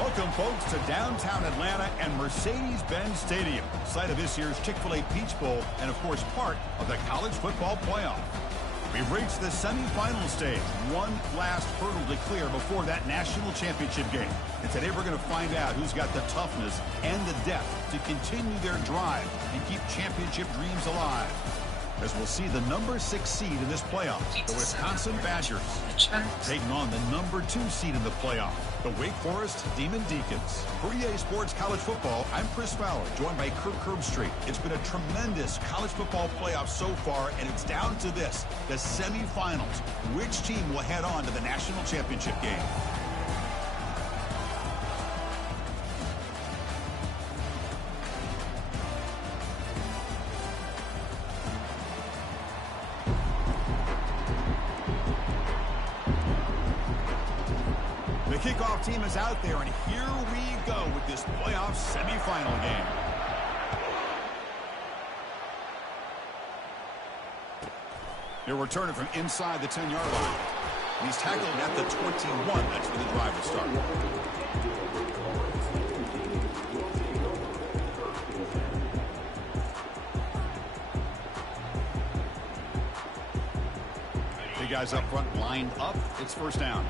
Welcome, folks, to downtown Atlanta and Mercedes-Benz Stadium, site of this year's Chick-fil-A Peach Bowl and, of course, part of the college football playoff. We've reached the semifinal stage, one last hurdle to clear before that national championship game. And today we're going to find out who's got the toughness and the depth to continue their drive and keep championship dreams alive. As we'll see the number 6 seed in this playoff, the Wisconsin Badgers, taking on the number 2 seed in the playoff, the Wake Forest Demon Deacons. For EA Sports College Football, I'm Chris Fowler, joined by Kirk Herbstreit. It's been a tremendous college football playoff so far, and it's down to this, the semifinals. Which team will head on to the national championship game? Kickoff team is out there, and here we go with this playoff semifinal game. They're returning from inside the 10-yard line. He's tackled at the 21. That's where the drive will start. The guys up front lined up. It's first down.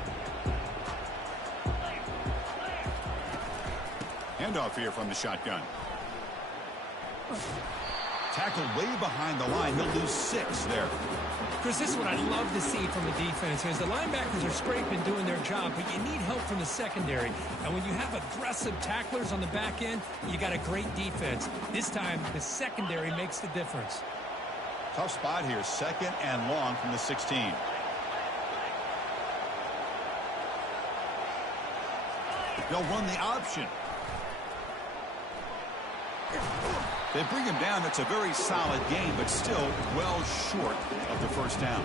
Handoff here from the shotgun. Tackled way behind the line. He'll lose 6 there. Chris, this is what I love to see from the defense. Is the linebackers are scraping, doing their job, but you need help from the secondary. And when you have aggressive tacklers on the back end, you got a great defense. This time, the secondary makes the difference. Tough spot here. 2nd and long from the 16. They'll run the option. They bring him down. It's a very solid game, but still well short of the first down.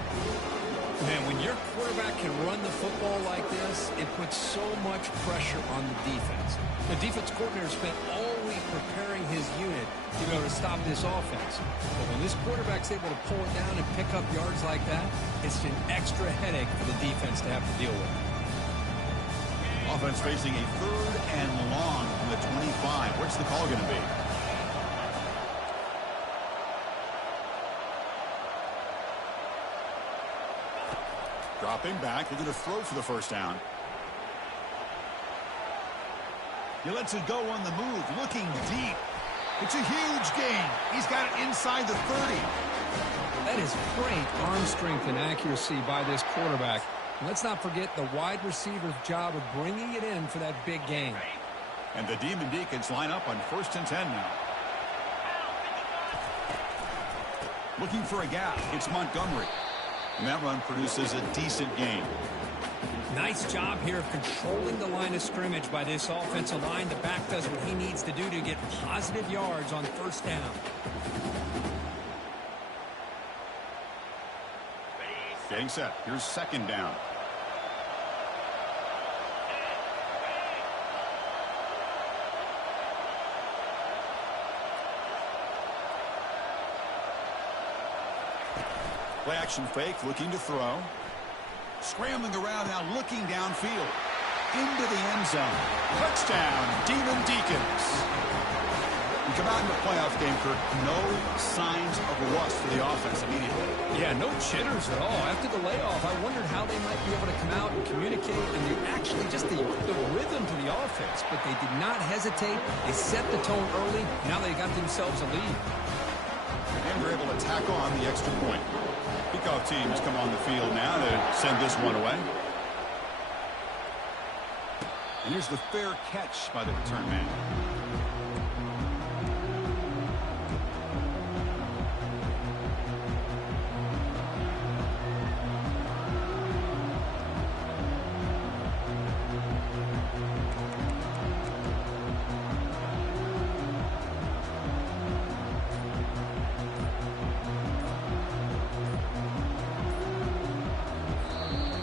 Man, when your quarterback can run the football like this, it puts so much pressure on the defense. The defense coordinator spent all week preparing his unit to be able to stop this offense. But when this quarterback's able to pull it down and pick up yards like that, it's an extra headache for the defense to have to deal with. Offense facing a 3rd and long from the 25. What's the call going to be? Dropping back, they're going to throw for the first down. He lets it go on the move, looking deep. It's a huge gain. He's got it inside the 30. That is great arm strength and accuracy by this quarterback. Let's not forget the wide receiver's job of bringing it in for that big gain. And the Demon Deacons line up on 1st and 10 now. Looking for a gap. It's Montgomery. And that run produces a decent gain. Nice job here of controlling the line of scrimmage by this offensive line. The back does what he needs to do to get positive yards on first down. Getting set. Here's 2nd down. Play action fake, looking to throw. Scrambling around now, looking downfield. Into the end zone. Touchdown, Demon Deacons. We come out in the playoff game, Kirk. No signs of rust for the offense immediately. Yeah, no jitters at all. After the layoff, I wondered how they might be able to come out and communicate, and they actually just the rhythm to the offense. But they did not hesitate. They set the tone early. Now they got themselves a lead. And they're able to tack on the extra point. Kickoff teams come on the field now to send this one away. And here's the fair catch by the return man.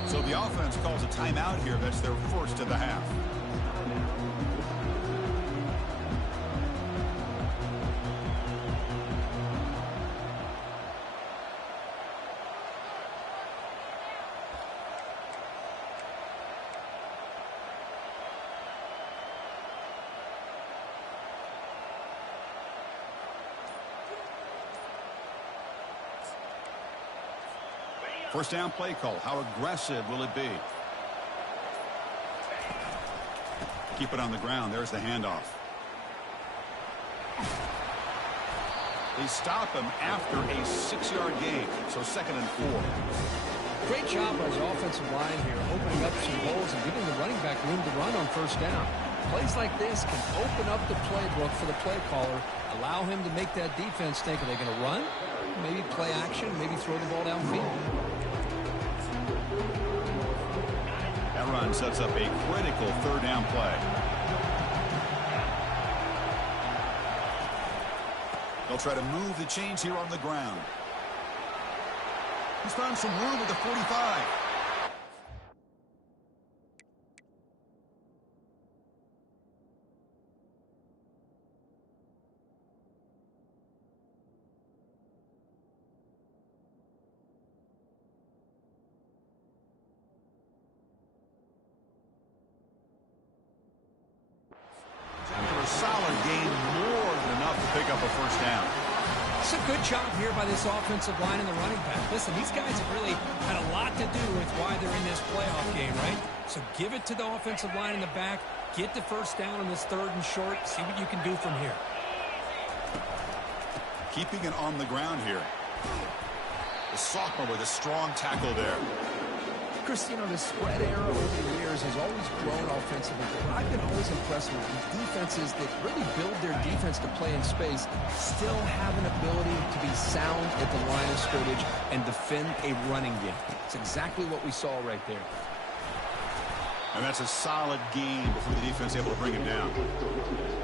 So the offense calls a timeout here. That's their first of the half. First down play call. How aggressive will it be? Keep it on the ground. There's the handoff. They stop him after a 6-yard gain. So 2nd and 4. Great job by his offensive line here, opening up some holes and giving the running back room to run on first down. Plays like this can open up the playbook for the play caller, allow him to make that defense think, are they going to run? Maybe play action, maybe throw the ball downfield. That run sets up a critical 3rd down play. They'll try to move the chains here on the ground. He's found some room at the 45. After a solid gain, more than enough to pick up a first down. It's a good job here by this offensive line and the running back. Listen, these guys have really had a lot to do with why they're in this playoff game, right? So give it to the offensive line in the back. Get the first down on this 3rd and short. See what you can do from here. Keeping it on the ground here. The sophomore with a strong tackle there. Chris, you know, the spread era over the years has always grown offensively. But I've been always impressed with defenses that really build their defense to play in space, still have an ability to be sound at the line of scrimmage and defend a running game. It's exactly what we saw right there. And that's a solid game before the defense able to bring him down.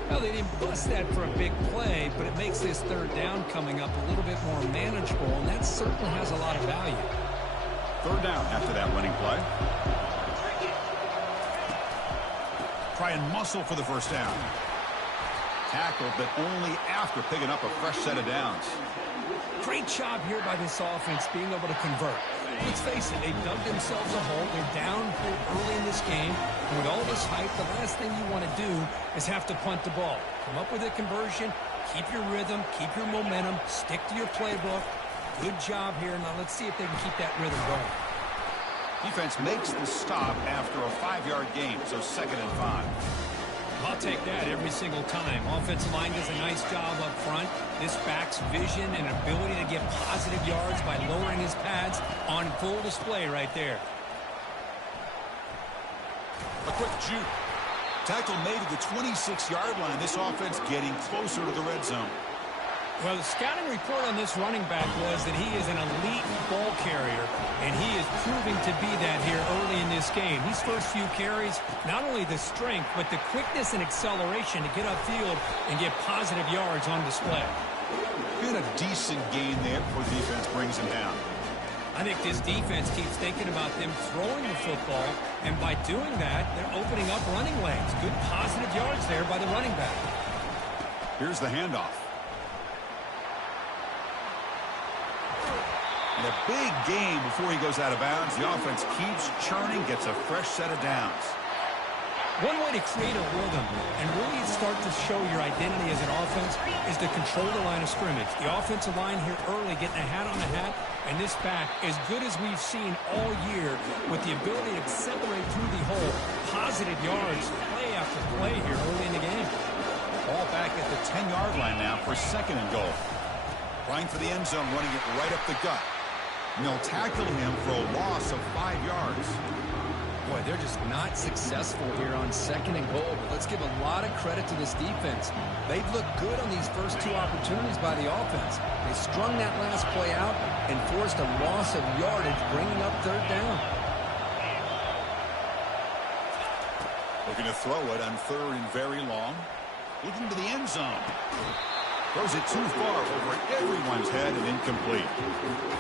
Well, they didn't bust that for a big play, but it makes this 3rd down coming up a little bit more manageable, and that certainly has a lot of value. 3rd down after that running play. Try and muscle for the first down. Tackled, but only after picking up a fresh set of downs. Great job here by this offense being able to convert. Let's face it, they've dug themselves a hole. They're down early in this game. And with all this hype, the last thing you want to do is have to punt the ball. Come up with a conversion, keep your rhythm, keep your momentum, stick to your playbook. Good job here. Now let's see if they can keep that rhythm going. Defense makes the stop after a 5-yard gain, so 2nd and 5. I'll take that every single time. Offensive line does a nice job up front. This back's vision and ability to get positive yards by lowering his pads on full display right there. A quick juke. Tackle made at the 26-yard line. This offense getting closer to the red zone. Well, the scouting report on this running back was that he is an elite ball carrier, and he is proving to be that here early in this game. These first few carries, not only the strength, but the quickness and acceleration to get upfield and get positive yards on display. Been a decent gain there before the defense brings him down. I think this defense keeps thinking about them throwing the football, and by doing that, they're opening up running lanes. Good positive yards there by the running back. Here's the handoff. And a big game before he goes out of bounds. The offense keeps churning, gets a fresh set of downs. One way to create a rhythm and really start to show your identity as an offense is to control the line of scrimmage. The offensive line here early getting a hat on a hat, and this back as good as we've seen all year with the ability to accelerate through the hole. Positive yards, play after play here early in the game. Ball back at the 10-yard line now for 2nd and goal. Trying for the end zone, running it right up the gut. And they'll tackle him for a loss of 5 yards. Boy, they're just not successful here on 2nd and goal. But let's give a lot of credit to this defense. They've looked good on these first 2 opportunities by the offense. They strung that last play out and forced a loss of yardage, bringing up 3rd down. Looking to throw it on 3rd and very long. Looking to the end zone. Throws it too far over everyone's head and incomplete.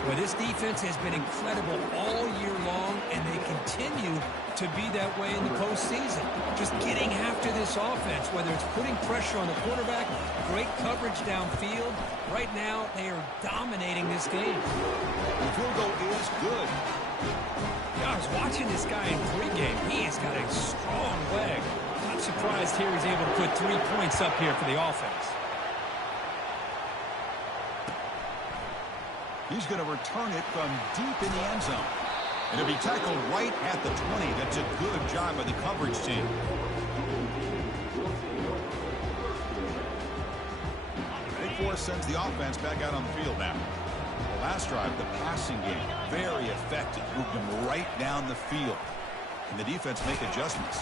Well, this defense has been incredible all year long, and they continue to be that way in the postseason. Just getting after this offense, whether it's putting pressure on the quarterback, great coverage downfield. Right now, they are dominating this game. The field goal is good. Yeah, I was watching this guy in pregame. He has got a strong leg. I'm surprised here he's able to put 3 points up here for the offense. He's going to return it from deep in the end zone. And it'll be tackled right at the 20. That's a good job by the coverage team. Big Four sends the offense back out on the field now. The last drive, the passing game, very effective. Moved him right down the field. And the defense make adjustments.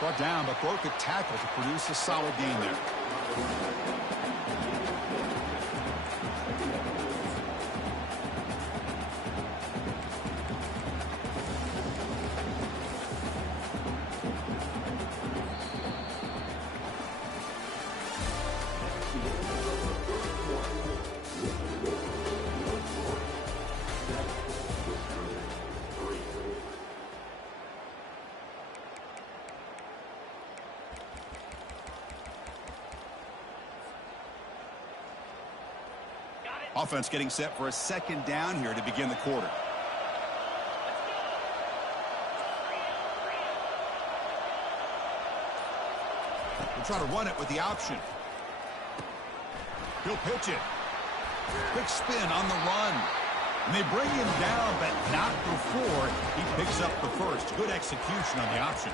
Brought down, but broke a tackle to produce a solid gain there. Offense getting set for a second down here to begin the quarter. We'll try to run it with the option. He'll pitch it. Quick spin on the run. And they bring him down, but not before he picks up the first. Good execution on the option.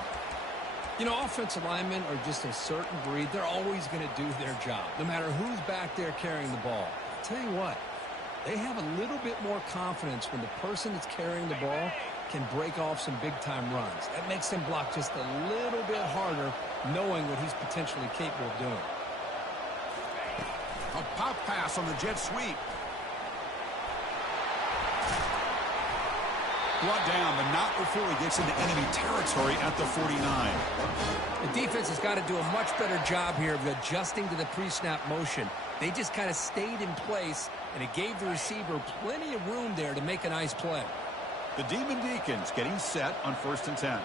You know, offensive linemen are just a certain breed. They're always going to do their job, no matter who's back there carrying the ball. I'll tell you what, they have a little bit more confidence when the person that's carrying the ball can break off some big-time runs. That makes them block just a little bit harder, knowing what he's potentially capable of doing. A pop pass on the jet sweep. Brought down, but not before he gets into enemy territory at the 49. The defense has got to do a much better job here of adjusting to the pre-snap motion. They just kind of stayed in place, and it gave the receiver plenty of room there to make a nice play. The Demon Deacons getting set on 1st and 10.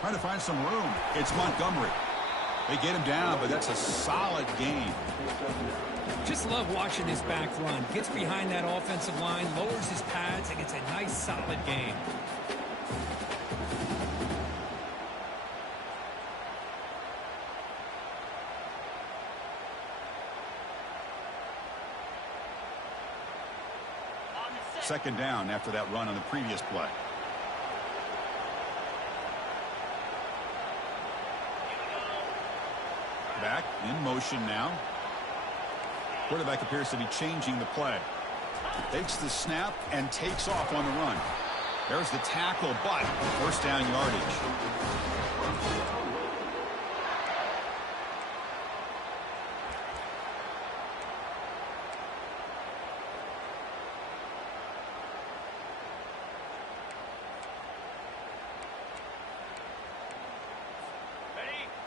Trying to find some room. It's Montgomery. They get him down, but that's a solid gain. Just love watching this back run. Gets behind that offensive line, lowers his pads, and gets a nice solid gain. Second down after that run on the previous play. Back in motion now. Quarterback appears to be changing the play. Takes the snap and takes off on the run. There's the tackle, but first down yardage.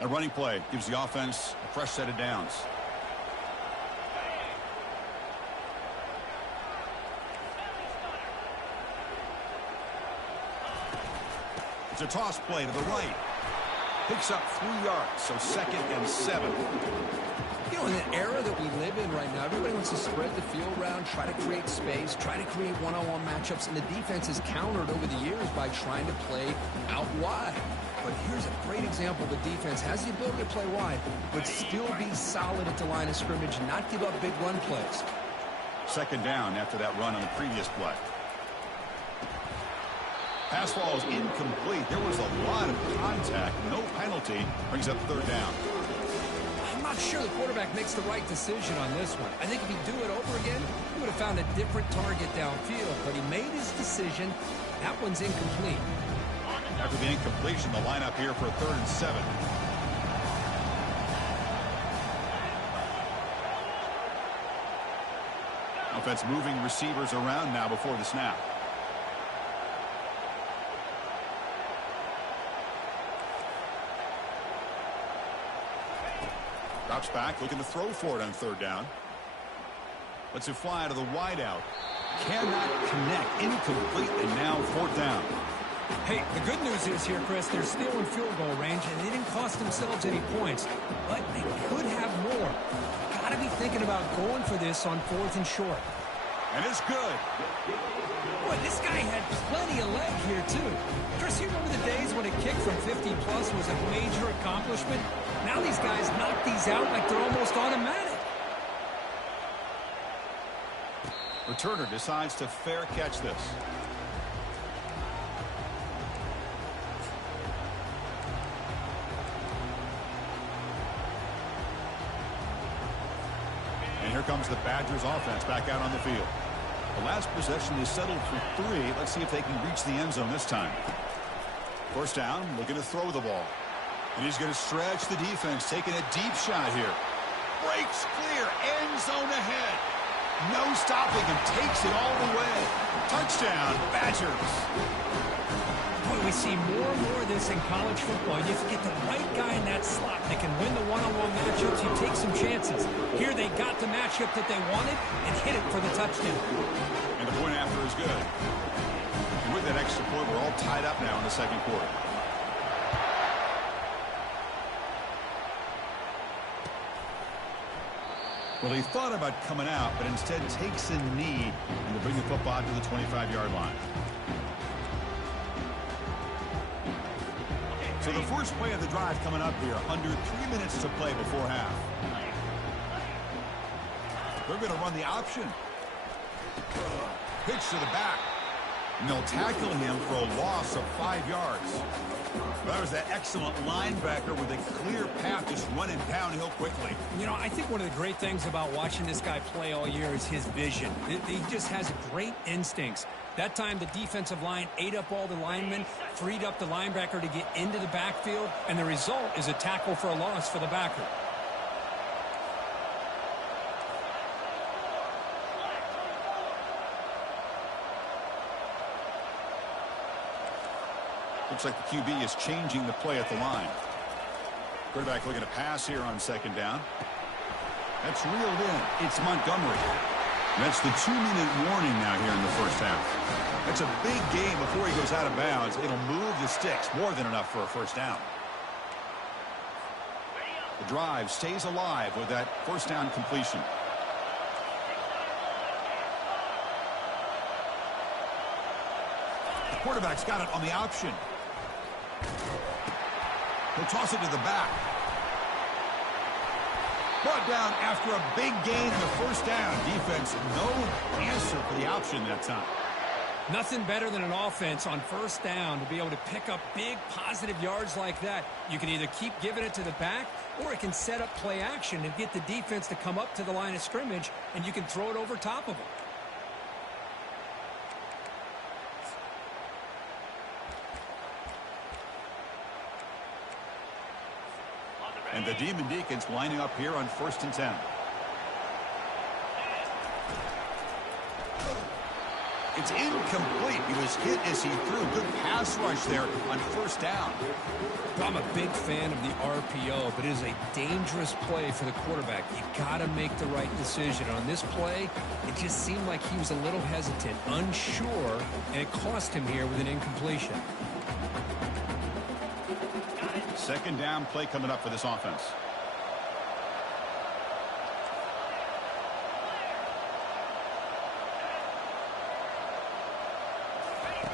A running play gives the offense a fresh set of downs. It's a toss play to the right. Picks up 3 yards, so 2nd and 7. You know, in the era that we live in right now, everybody wants to spread the field around, try to create space, try to create one-on-one matchups, and the defense has countered over the years by trying to play out wide. But here's a great example. The defense has the ability to play wide, but still be solid at the line of scrimmage, not give up big run plays. Second down after that run on the previous play. Pass ball is incomplete. There was a lot of contact. No penalty. Brings up 3rd down. I'm not sure the quarterback makes the right decision on this one. I think if he'd do it over again, he would have found a different target downfield. But he made his decision. That one's incomplete. After the incompletion, the lineup here for 3rd and 7. Offense moving receivers around now before the snap. Drops back, looking to throw for it on 3rd down. Lets it fly to the wideout. Cannot connect. Incomplete, and now 4th down. Hey, the good news is here, Chris, they're still in field goal range, and they didn't cost themselves any points, but they could have more. Got to be thinking about going for this on 4th and short. And it's good. Boy, this guy had plenty of leg here, too. Chris, you remember the days when a kick from 50-plus was a major accomplishment? Now these guys knock these out like they're almost automatic. Returner decides to fair catch this. And here comes the Badgers offense back out on the field. The last possession is settled for 3. Let's see if they can reach the end zone this time. First down, looking to throw the ball. And he's going to stretch the defense, taking a deep shot here. Breaks clear, end zone ahead. No stopping him, takes it all the way. Touchdown, Badgers. Boy, we see more and more of this in college football. You have to get the right guy in that slot that can win the one-on-one matchups. You take some chances. Here they got the matchup that they wanted and hit it for the touchdown. And the point after is good. And with that extra point, we're all tied up now in the second quarter. Well, he thought about coming out, but instead takes a knee and will bring the football to the 25-yard line. So the first play of the drive coming up here, under 3 minutes to play before half. They're going to run the option. Pitch to the back. And they'll tackle him for a loss of 5 yards. That was that excellent linebacker with a clear path just running downhill quickly. You know, I think one of the great things about watching this guy play all year is his vision. He just has great instincts. That time the defensive line ate up all the linemen, freed up the linebacker to get into the backfield, and the result is a tackle for a loss for the backer. Looks like the QB is changing the play at the line. Quarterback looking to pass here on second down. That's reeled in. It's Montgomery. That's the 2-minute warning now here in the first half. That's a big game before he goes out of bounds. It'll move the sticks, more than enough for a first down. The drive stays alive with that first down completion. The quarterback's got it on the option. He'll toss it to the back. Brought down after a big gain in the first down. Defense, no answer for the option that time. Nothing better than an offense on first down to be able to pick up big positive yards like that. You can either keep giving it to the back, or it can set up play action and get the defense to come up to the line of scrimmage, and you can throw it over top of them. And the Demon Deacons lining up here on 1st and 10. It's incomplete. He was hit as he threw. Good pass rush there on first down. I'm a big fan of the RPO, but it is a dangerous play for the quarterback. You got to make the right decision. On this play, it just seemed like he was a little hesitant, unsure, and it cost him here with an incompletion. Second down play coming up for this offense.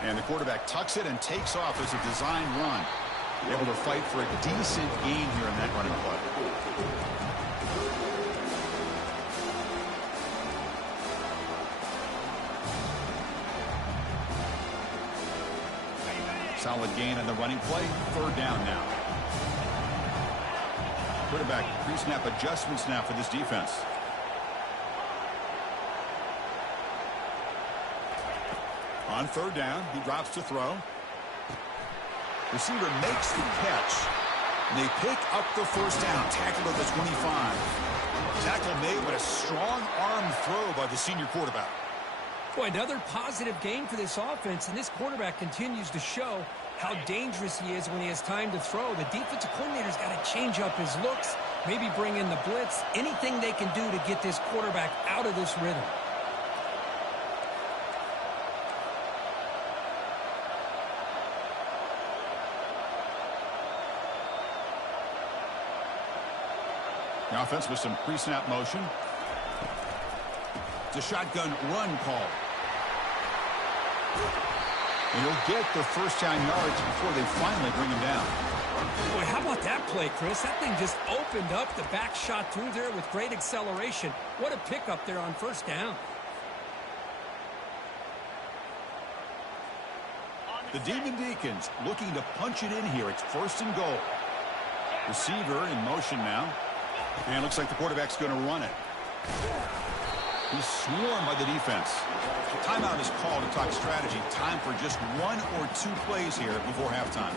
And the quarterback tucks it and takes off as a design run. Able to fight for a decent gain here in that running play. Solid gain on the running play. Third down now. Quarterback pre-snap adjustments now for this defense. On third down, he drops to throw. Receiver makes the catch. And they pick up the first down. Tackle to the 25. Tackle made, but a strong arm throw by the senior quarterback. Boy, another positive gain for this offense, and this quarterback continues to show how dangerous he is when he has time to throw. The defensive coordinator's got to change up his looks, maybe bring in the blitz, anything they can do to get this quarterback out of this rhythm. The offense with some pre-snap motion. It's a shotgun run call. And he'll get the first down yards before they finally bring him down. Boy, how about that play, Chris? That thing just opened up. The back shot through there with great acceleration. What a pickup there on first down. The Demon Deacons looking to punch it in here. It's 1st and goal. Receiver in motion now. And looks like the quarterback's going to run it. He's swarmed by the defense. Timeout is called to talk strategy. Time for just 1 or 2 plays here before halftime.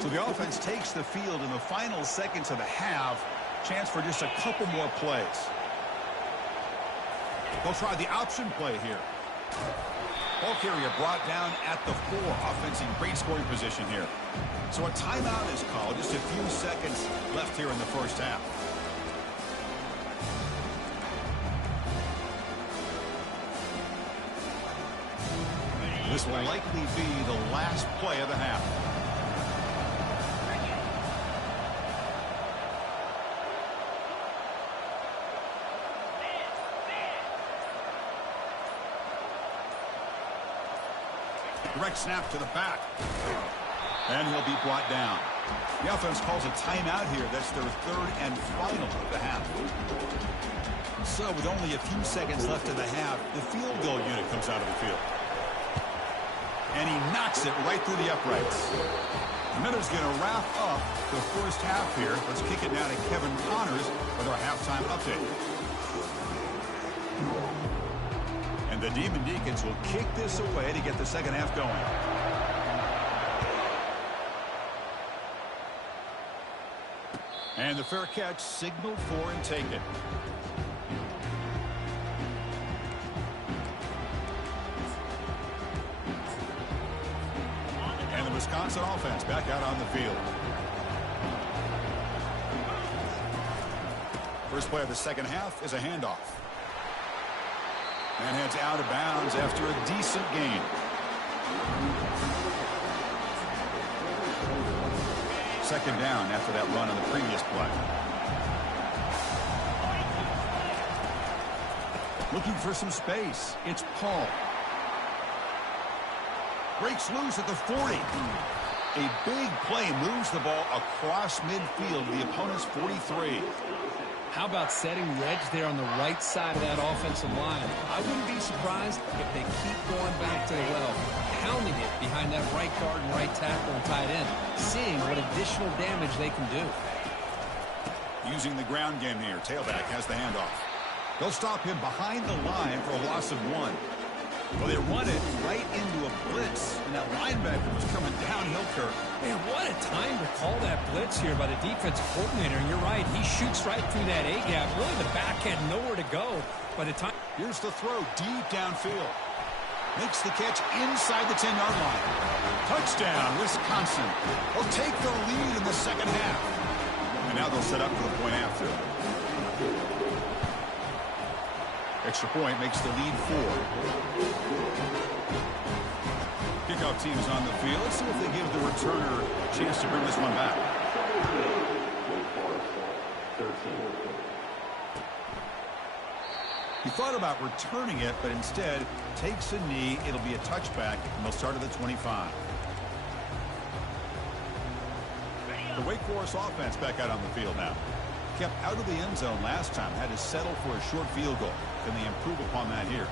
So the offense takes the field in the final seconds of the half. Chance for just a couple more plays. They'll try the option play here. Ball carrier brought down at the 4. Offense in great scoring position here. So a timeout is called. Just a few seconds left here in the first half. This will likely be the last play of the half. Direct snap to the back. And he'll be brought down. The offense calls a timeout here. That's their 3rd and final of the half. So with only a few seconds left in the half, the field goal unit comes out of the field. And he knocks it right through the uprights. The Miners going to wrap up the first half here. Let's kick it now to Kevin Connors with our halftime update. The Demon Deacons will kick this away to get the second half going. And the fair catch signaled for and taken. And the Wisconsin offense back out on the field. First play of the second half is a handoff. And heads out of bounds after a decent gain. Second down after that run on the previous play. Looking for some space. It's Paul. Breaks loose at the 40. A big play moves the ball across midfield to the opponent's 43. How about setting the edge there on the right side of that offensive line? I wouldn't be surprised if they keep going back to the well, pounding it behind that right guard and right tackle and tight end, seeing what additional damage they can do. Using the ground game here. Tailback has the handoff. They'll stop him behind the line for a loss of 1. Well, they run it right into a blitz, and that linebacker was coming downhill, Kirk. Man, what a time to call that blitz here by the defensive coordinator. And you're right, he shoots right through that A-gap. Really, the back had nowhere to go by the time. Here's the throw deep downfield. Makes the catch inside the 10-yard line. Touchdown, Wisconsin. They'll take the lead in the second half. And now they'll set up for the point after. Extra point makes the lead 4. Kickoff team is on the field. Let's see if they give the returner a chance to bring this one back. He thought about returning it, but instead takes a knee. It'll be a touchback, and they'll start at the 25. The Wake Forest offense back out on the field now. Kept out of the end zone last time. Had to settle for a short field goal. Can they improve upon that here?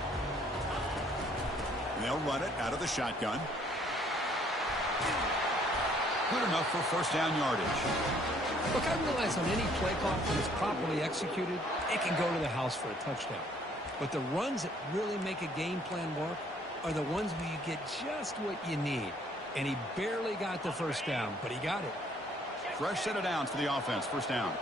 And they'll run it out of the shotgun. Good enough for first down yardage. Look, I realize on any play call, when it's properly executed, it can go to the house for a touchdown. But the runs that really make a game plan work are the ones where you get just what you need. And he barely got the first down, but he got it. Fresh set of downs for the offense. First down.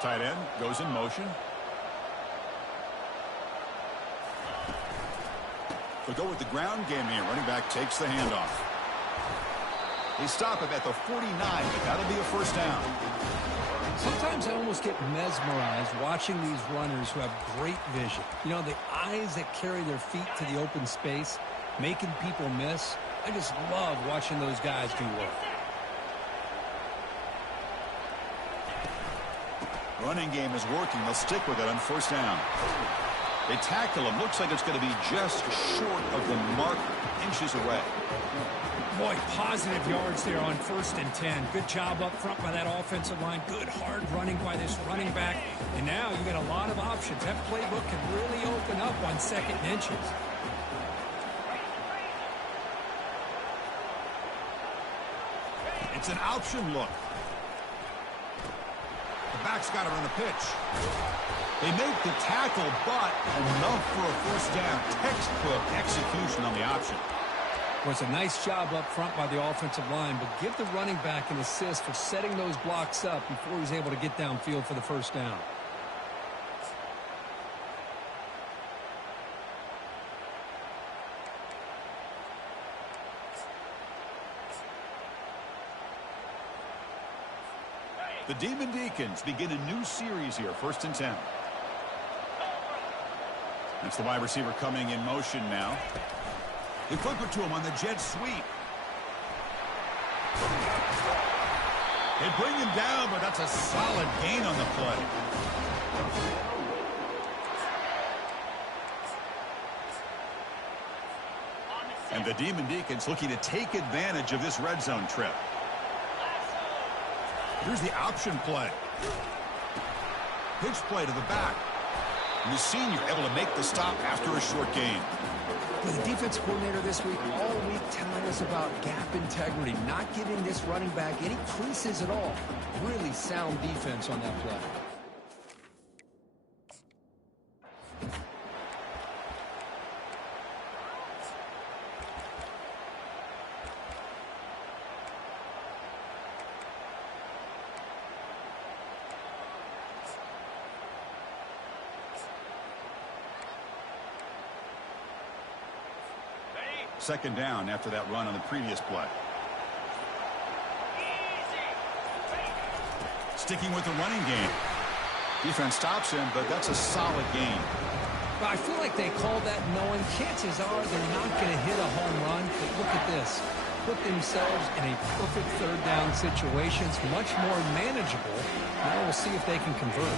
Tight end goes in motion. They'll go with the ground game here. Running back takes the handoff. They stop him at the 49, but that'll be a first down. Sometimes I almost get mesmerized watching these runners who have great vision. You know, the eyes that carry their feet to the open space, making people miss. I just love watching those guys do work. Running game is working. They'll stick with it on first down. They tackle him. Looks like it's going to be just short of the mark, inches away. Boy, positive yards there on 1st and 10. Good job up front by that offensive line. Good hard running by this running back. And now you got a lot of options. That playbook can really open up on 2nd and inches. It's an option look. The back's got it on the pitch. They make the tackle, but enough for a 1st down. Textbook execution on the option. Was a nice job up front by the offensive line, but give the running back an assist for setting those blocks up before he's able to get downfield for the 1st down. The Demon Deacons begin a new series here, 1st and 10. That's the wide receiver coming in motion now. They flip it to him on the jet sweep. They bring him down, but that's a solid gain on the play. And the Demon Deacons looking to take advantage of this red zone trip. Here's the option play. Pitch play to the back. And the senior able to make the stop after a short gain. The defense coordinator this week, all week telling us about gap integrity, not giving this running back any creases at all. Really sound defense on that play. Second down after that run on the previous play. Sticking with the running game. Defense stops him, but that's a solid gain. But I feel like they called that knowing chances are they're not going to hit a home run. But look at this. Put themselves in a perfect 3rd down situation. It's much more manageable. Now we'll see if they can convert.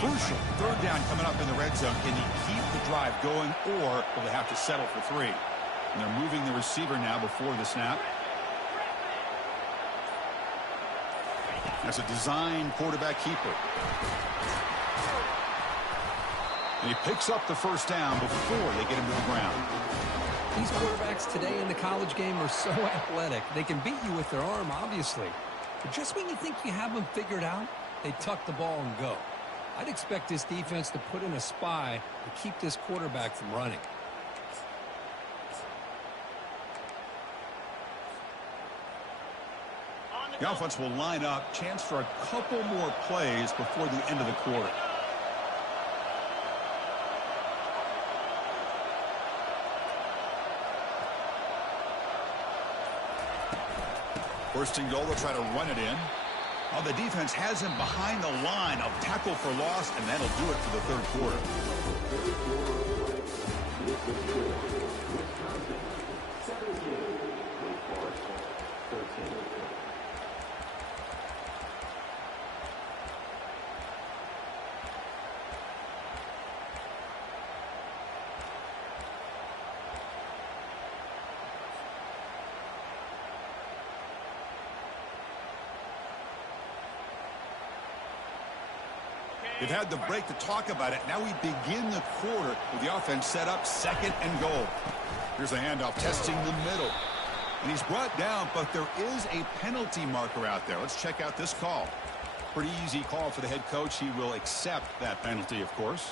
Crucial 3rd down coming up in the red zone. Can he keep the drive going, or will they have to settle for 3? And they're moving the receiver now before the snap. That's a design quarterback keeper. And he picks up the 1st down before they get him to the ground. These quarterbacks today in the college game are so athletic. They can beat you with their arm, obviously. But just when you think you have them figured out, they tuck the ball and go. I'd expect this defense to put in a spy to keep this quarterback from running. The offense will line up. Chance for a couple more plays before the end of the quarter. First and goal, they'll try to run it in. Oh, the defense has him behind the line of tackle for loss, and that'll do it for the 3rd quarter. They've had the break to talk about it. Now we begin the quarter with the offense set up 2nd and goal. Here's a handoff testing the middle. And he's brought down, but there is a penalty marker out there. Let's check out this call. Pretty easy call for the head coach. He will accept that penalty, of course.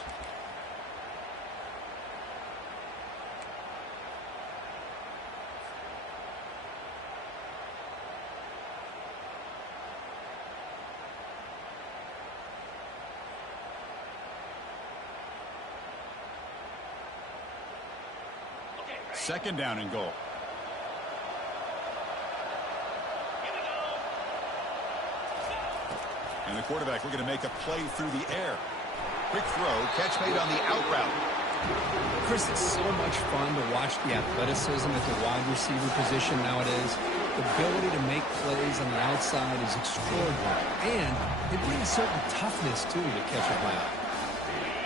Second down and goal. And the quarterback looking to make a play through the air. Quick throw, catch made on the out route. Chris, it's so much fun to watch the athleticism at the wide receiver position nowadays. The ability to make plays on the outside is extraordinary. And they bring a certain toughness, too, to catch a pass.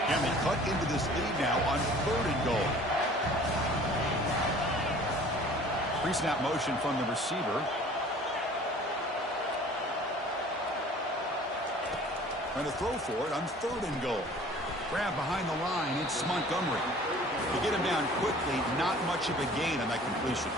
And they cut into this lead now on 3rd and goal. Pre-snap motion from the receiver. Trying to throw for it on 3rd and goal. Grab behind the line. It's Montgomery. To get him down quickly, not much of a gain on that completion.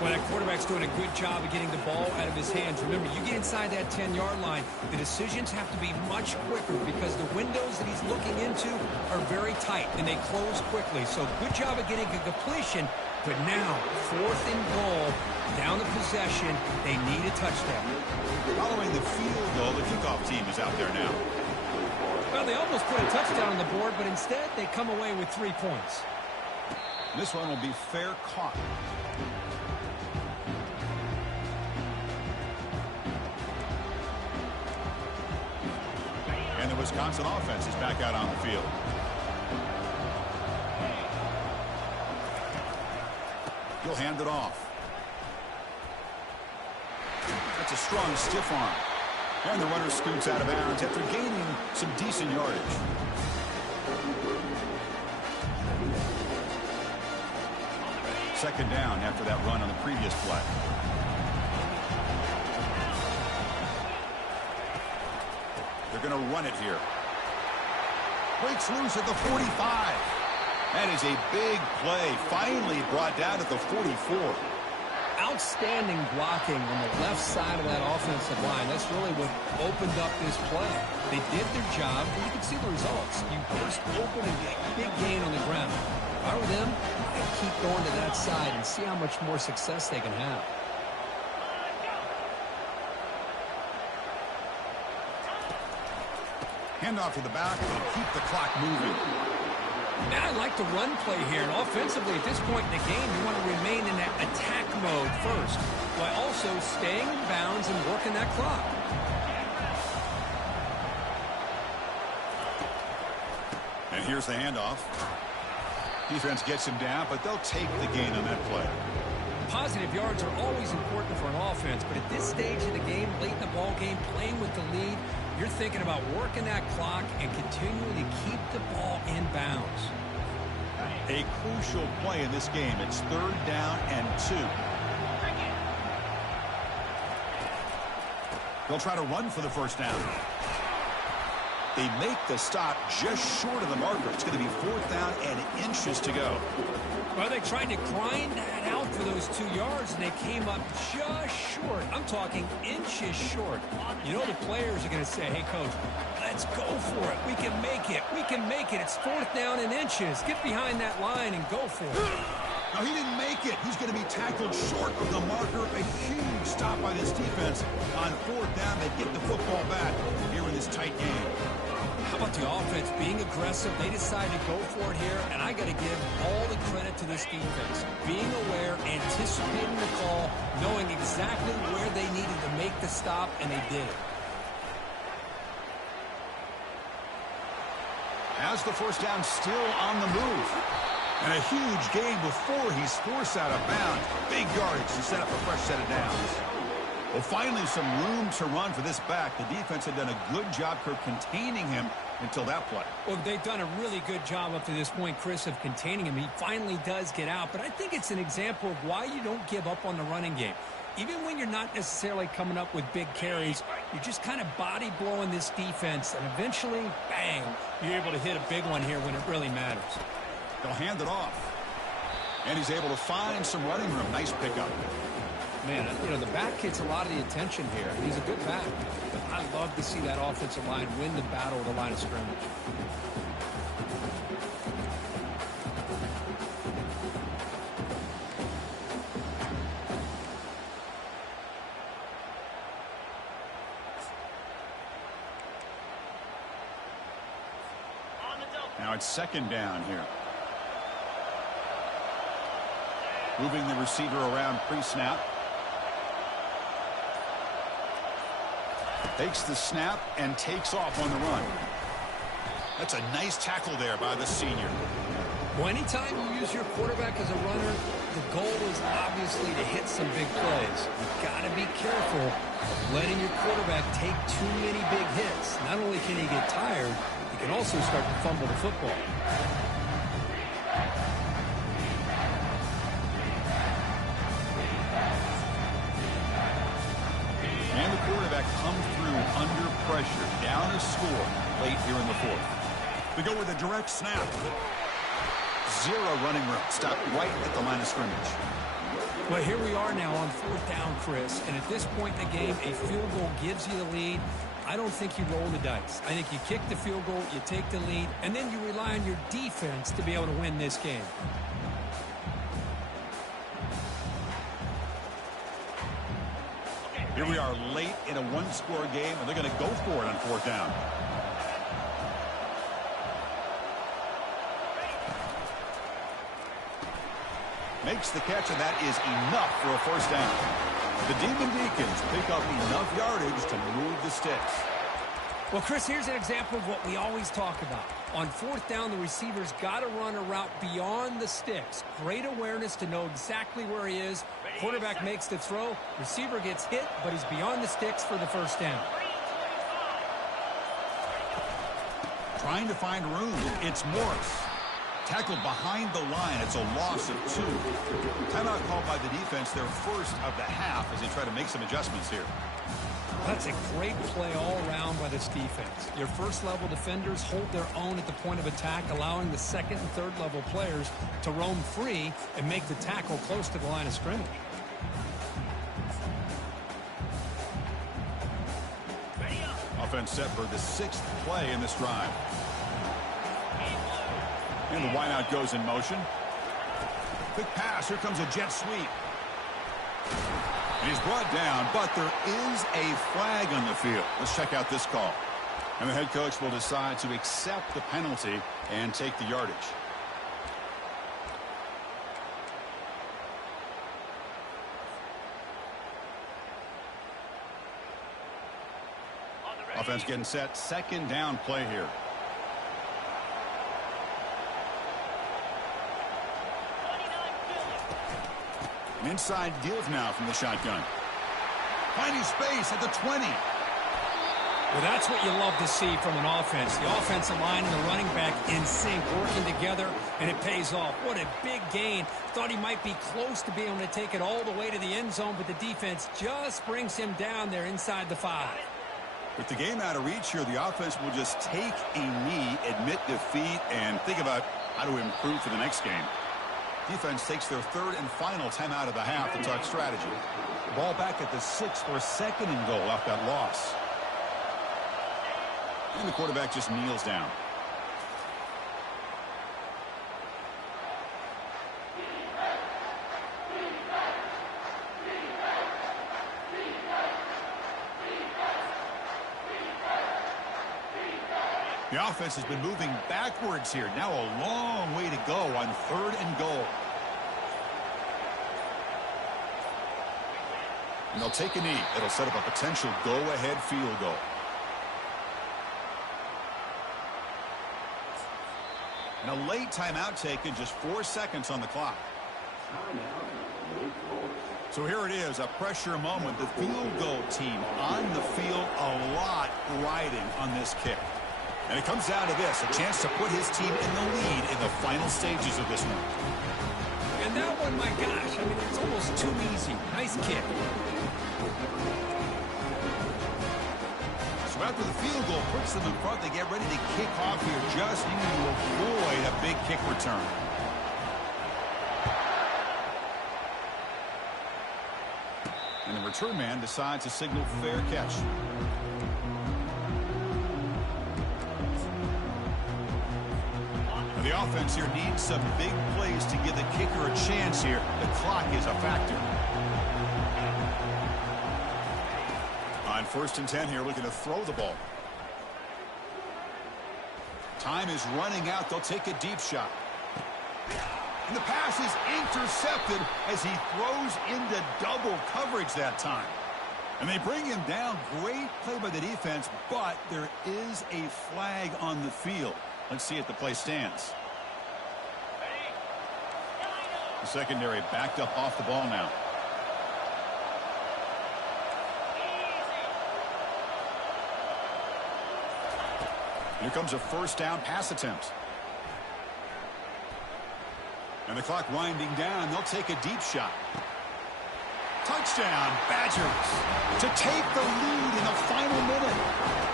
Well, that quarterback's doing a good job of getting the ball out of his hands. Remember, you get inside that 10-yard line, the decisions have to be much quicker because the windows that he's looking into are very tight, and they close quickly. So good job of getting a completion, but now 4th and goal, down the possession, they need a touchdown. Following the field goal, the kickoff team is out there now. Well, they almost put a touchdown on the board, but instead they come away with 3 points. This one will be fair caught. And the Wisconsin offense is back out on the field. He'll hand it off. That's a strong stiff arm. And the runner scoots out of bounds after gaining some decent yardage. Second down after that run on the previous play. They're going to run it here. Breaks loose at the 45. That is a big play. Finally brought down at the 44. Outstanding blocking on the left side of that offensive line. That's really what opened up this play. They did their job, and you can see the results. You burst open and get a big gain on the ground. If I were them, I'd keep going to that side and see how much more success they can have. Handoff to the back and keep the clock moving. Man, I like the run play here. And offensively, at this point in the game, you want to remain in that attack mode first, while also staying in bounds and working that clock. And here's the handoff. Defense gets him down, but they'll take the gain on that play. Positive yards are always important for an offense, but at this stage of the game, late in the ball game, playing with the lead, you're thinking about working that clock and continuing to keep the ball in bounds. A crucial play in this game. It's 3rd down and 2. They'll try to run for the first down. They make the stop just short of the marker. It's going to be 4th down and inches to go. Well, they tried to grind that out for those 2 yards, and they came up just short. I'm talking inches short. You know the players are going to say, hey, Coach, let's go for it. We can make it. We can make it. It's 4th down and inches. Get behind that line and go for it. No, he didn't make it. He's going to be tackled short of the marker. A huge stop by this defense. On 4th down, they get the football back here in this tight game. How about the offense being aggressive? They decide to go for it here, and I got to give all the credit to this defense. Being aware, anticipating the call, knowing exactly where they needed to make the stop, and they did it. As the first down still on the move. And a huge gain before he's forced out of bounds. Big yardage to set up a fresh set of downs. Well, finally some room to run for this back. The defense had done a good job containing him until that play. Well, they've done a really good job up to this point, Chris, of containing him. He finally does get out, but I think it's an example of why you don't give up on the running game. Even when you're not necessarily coming up with big carries, you're just kind of body blowing this defense, and eventually, bang, you're able to hit a big one here when it really matters. They'll hand it off. And he's able to find some running room. Nice pickup. Man, you know, the back gets a lot of the attention here. He's a good back. But I love to see that offensive line win the battle at the line of scrimmage. Now it's 2nd down here. Moving the receiver around pre-snap. Takes the snap and takes off on the run. That's a nice tackle there by the senior. Well, anytime you use your quarterback as a runner, the goal is obviously to hit some big plays. You've got to be careful of letting your quarterback take too many big hits. Not only can he get tired, he can also start to fumble the football. And the quarterback comes through under pressure, down a score late here in the fourth. We go with a direct snap. Zero running room. Stopped right at the line of scrimmage. Well, here we are now on fourth down, Chris. And at this point in the game, a field goal gives you the lead. I don't think you roll the dice. I think you kick the field goal, you take the lead, and then you rely on your defense to be able to win this game. Here we are late in a one-score game, and they're going to go for it on fourth down. Makes the catch, and that is enough for a first down. The Demon Deacons pick up enough yardage to move the sticks. Well, Chris, here's an example of what we always talk about. On fourth down, the receiver's got to run a route beyond the sticks. Great awareness to know exactly where he is. Quarterback makes the throw. Receiver gets hit, but he's beyond the sticks for the first down. Trying to find room. It's Morris. Tackled behind the line. It's a loss of 2. Timeout called by the defense, their first of the half, as they try to make some adjustments here. That's a great play all around by this defense. Your first-level defenders hold their own at the point of attack, allowing the second and third-level players to roam free and make the tackle close to the line of scrimmage. Offense set for the 6th play in this drive. And the wideout goes in motion. Quick pass. Here comes a jet sweep. And he's brought down, but there is a flag on the field. Let's check out this call. And the head coach will decide to accept the penalty and take the yardage. Offense getting set. Second down play here. An inside give now from the shotgun. Finding space at the 20. Well, that's what you love to see from an offense. The offensive line and the running back in sync, working together, and it pays off. What a big gain. Thought he might be close to being able to take it all the way to the end zone, but the defense just brings him down there inside the 5. With the game out of reach here, the offense will just take a knee, admit defeat, and think about how to improve for the next game. Defense takes their third and final timeout of the half to talk strategy. Ball back at the 6 for a second and goal off that loss. And the quarterback just kneels down. The offense has been moving backwards here. Now a long way to go on third and goal. And they'll take a knee. It'll set up a potential go-ahead field goal. And a late timeout taken, just 4 seconds on the clock. So here it is, a pressure moment. The field goal team on the field, a lot riding on this kick. And it comes down to this, a chance to put his team in the lead in the final stages of this one. And that one, my gosh, I mean, it's almost too easy. Nice kick. So after the field goal puts them in front, they get ready to kick off here, just needing to avoid a big kick return. And the return man decides to signal fair catch. The offense here needs some big plays to give the kicker a chance here. The clock is a factor. On 1st and 10 here, looking to throw the ball. Time is running out. They'll take a deep shot. And the pass is intercepted as he throws into double coverage that time. And they bring him down. Great play by the defense, but there is a flag on the field. Let's see if the play stands. Secondary backed up off the ball now. Here comes a first down pass attempt. And the clock winding down. They'll take a deep shot. Touchdown, Badgers, to take the lead in the final minute.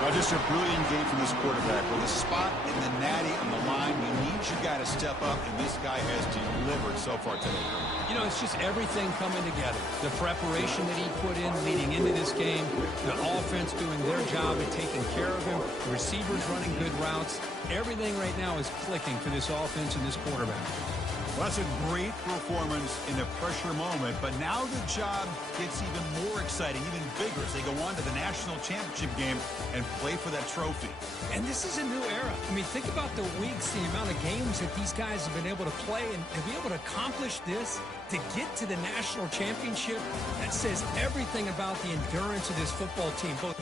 Now, just a brilliant game from this quarterback. With a spot in the natty on the line, you need your guy to step up, and this guy has delivered so far today. You know, it's just everything coming together. The preparation that he put in leading into this game, the offense doing their job at taking care of him, the receivers running good routes. Everything right now is clicking for this offense and this quarterback. Well, that's a great performance in a pressure moment, but now the job gets even more exciting, even bigger as they go on to the national championship game and play for that trophy. And this is a new era. I mean, think about the weeks, the amount of games that these guys have been able to play, and to be able to accomplish this, to get to the national championship, that says everything about the endurance of this football team. Both